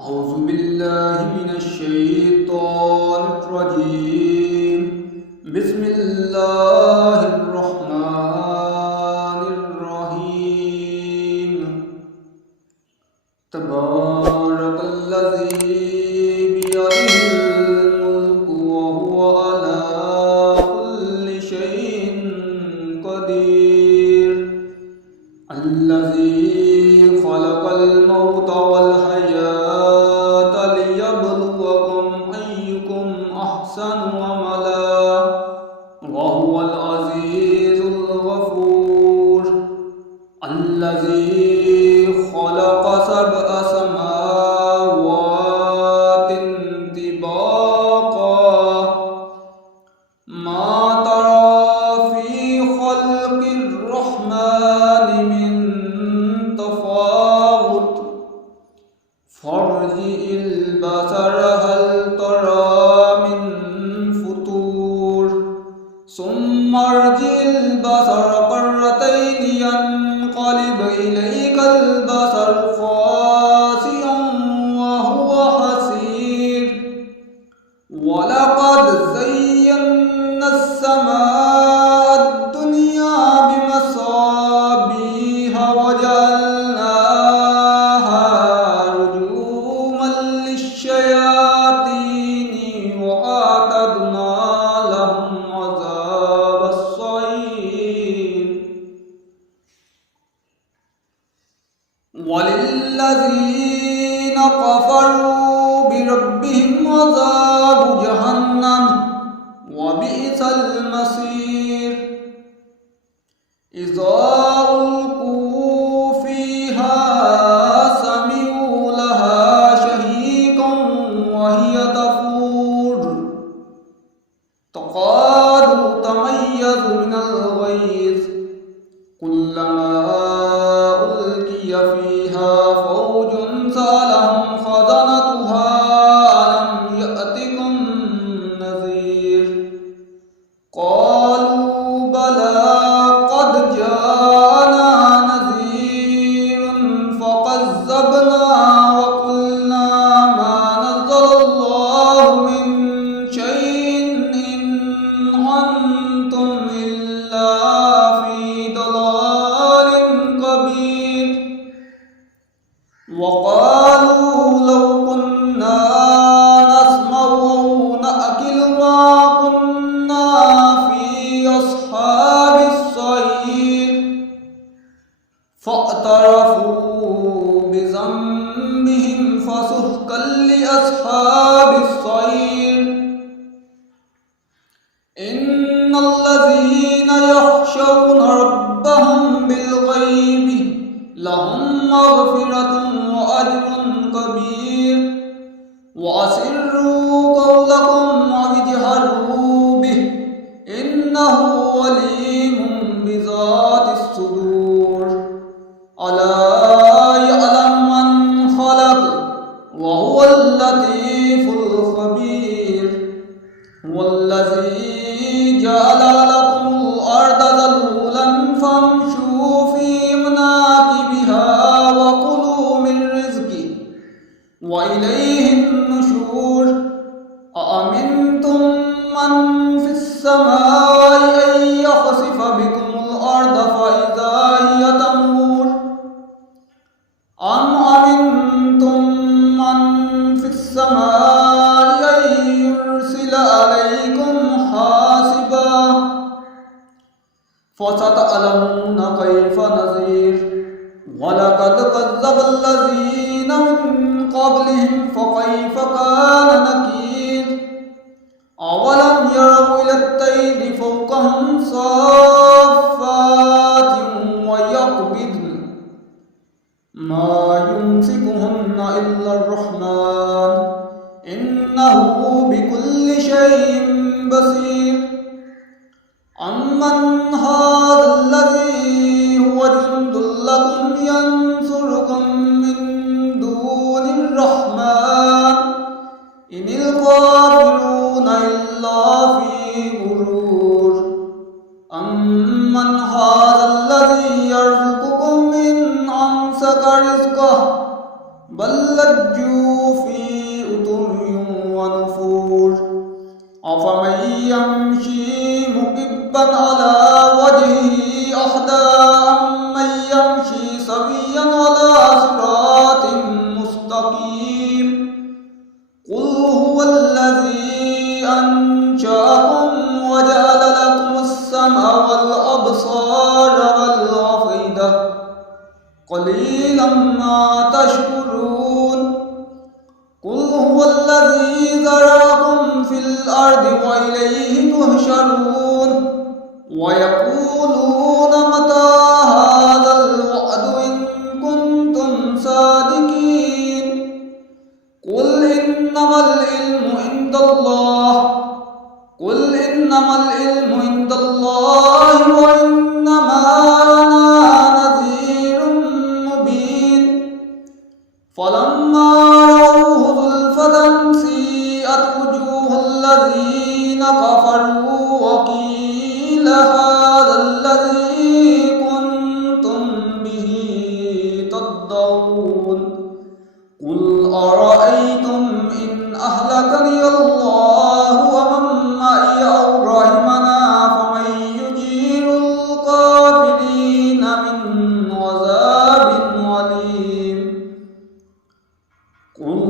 أعوذ بالله من الشيطان الرجيم. بسم الله الرحمن الرحيم. تبارك الذي بيده الملك وهو على كل شيء قدير. الذي خلق الموت والحياة ليبلوكم أيكم أحسن عملا وهو العزيز الغفور. الذي خلق سبع سماوات طباقا ما ترى في خلق الرحمن من تفاوت فارجع البصر هل ترى من فطور ثم ارجع البصر كرتين ينقلب إليك البصر خاسئا وهو حسير. ولقد زينا السماء الدنيا بمصابيح وجعلناها رجوما للشياطين وأعتدنا لهم عذاب السعير. وللذين كفروا بربهم عذاب جهنم وبئس المصير. إذا ألقوا فيها سمعوا لها شهيقا وهي تفور تكاد تميز من الغيظ كلما ألقي فيها فوج سألهم خزنتها ألم يأتكم نذير. قالوا بلى قد جاءنا نذير فكذبنا وقلنا ما نزل الله من شيء إن أنتم إلا في ضلال كبير. وقالوا لو كنا نسمع أو نأكل ما كنا في أصحاب السعير. فاعترفوا بذنبهم فسحقا لأصحاب السعير. إن الذين يخشون ربهم بالغيب لهم مغفرة وأجر كبير. وأسروا قولكم أو اجهروا به إنه عليم بذات الصدور. ألا يعلم من خلق وهو اللطيف الخبير. والذي جعل لكم الأرض ذلولا فامشوا في مناكبها وكلوا من رزقه وإليه النشور. أأمنتم من في السماء أن يخسف بكم الأرض فإذا هي تمور أم أمنتم من في السماء أن يرسل عليكم حاسبا فستعلمون كيف نذير. ولقد كذب الذين من قبلهم فكيف كان نكير. أولم يروا إلى الطير فوقهم صافات ويقبضن ما يمسكهن إلا الرحمن إنه بكل شيء بصير. أمن هذا الذي هو جند لكم ينصركم من دون الرحمن إن الكافرون إلا في غرور. أمن هذا الذي يرزقكم إن أمسك رزقه بل لجوا في عتو ونفور أفمن يمشي مكبا على وجهه أهدى أمن يمشي سويا على صراط مستقيم قل هو الذي أنشأكم وجعل لكم السمع والأبصار والأفئدة قليلا ما تشكرون قل هو الذي ذرأكم في الأرض وإليه تحشرون ويقولون متى هذا الوعد إن كنتم صادقين قل إنما العلم عند الله وإنما أنا نذير مبين فلما رأوه زلفة سيئت وجوه الذين كفروا وقيل هذا الذي كنتم به تدعون قل أرأيتم إن أهلكني الله ومن معي أو رحمنا فمن يجير الكافرين من عذاب أليم قل